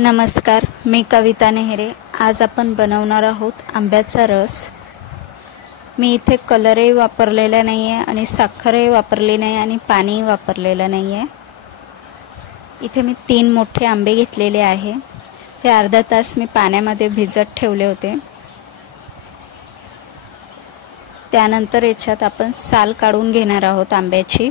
नमस्कार, मी कविता नेहरे। आज आपण बनवणार आहोत आंब्याचा रस। मी इथे कलरही वापरलेला नाही आहे आणि साखरही वापरली नाही आणि पाणी वापरलेलं नाही आहे। इथे मी 3 मोठे आंबे घेतलेले आहे। ते अर्धा तास मी पाण्यामध्ये भिजत ठेवले होते। त्यानंतर याच्यात आपण साल काढून घेणार आहोत आंब्याची।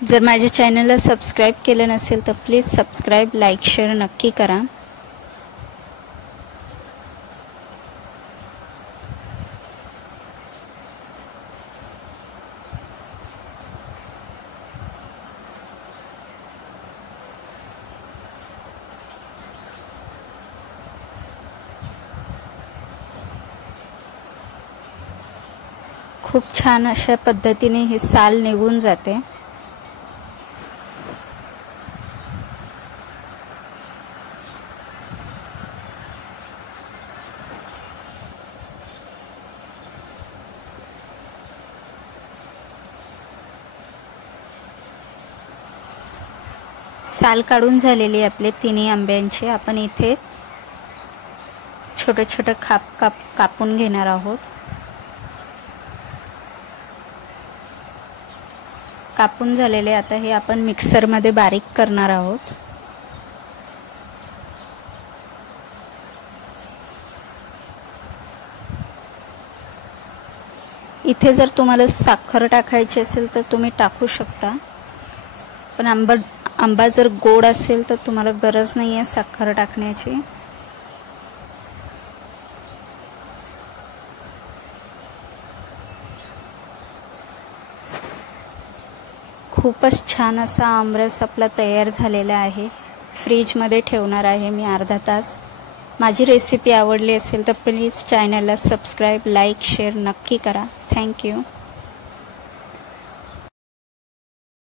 जर माझ्या चॅनलला सबस्क्राइब केले नसेल तर प्लीज सबस्क्राइब, लाईक, शेअर नक्की करा। खूप छान अशा पद्धतीने हे साल निघून जाते। साल काढून झालेली आपले तिन्ही आंब्यांचे आपण इथे छोटे छोटे कापून घेणार आहोत। कापून झालेले आता हे आपण मिक्सर मध्ये बारीक करणार आहोत। इथे जर तुम्हाला साखर टाकायची असेल तर तुम्ही टाकू शकता, पण आंबा जर गोड असेल तर तुम्हाला गरज नाही आहे साखर टाकण्याची। खूपच छान असा आमरस आपला तयार झालेला आहे। फ्रीज मध्ये ठेवणार आहे मी अर्धा तास। माझी रेसिपी आवडली असेल तर प्लीज चॅनलला सबस्क्राइब, लाईक, शेअर नक्की करा। Thank you.